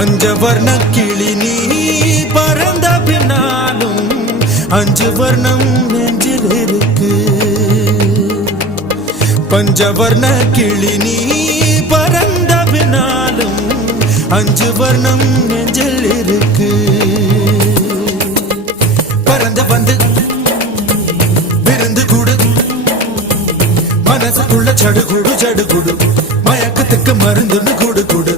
பஞ்சவர்ண கிளி நீ பறந்த பின்னாலும் அஞ்சு வர்ணம் நெஞ்சில் இருக்கு. பஞ்சவர்ண கிளி நீ பறந்த பின்னாலும் அஞ்சு வர்ணம் நெஞ்சில் இருக்கு. பறந்து வந்து விருந்து கூடு மனசுக்குள்ள சடுகுடு சடுகுடு மயக்கத்துக்கு மருந்துன்னு கூடு கூடு.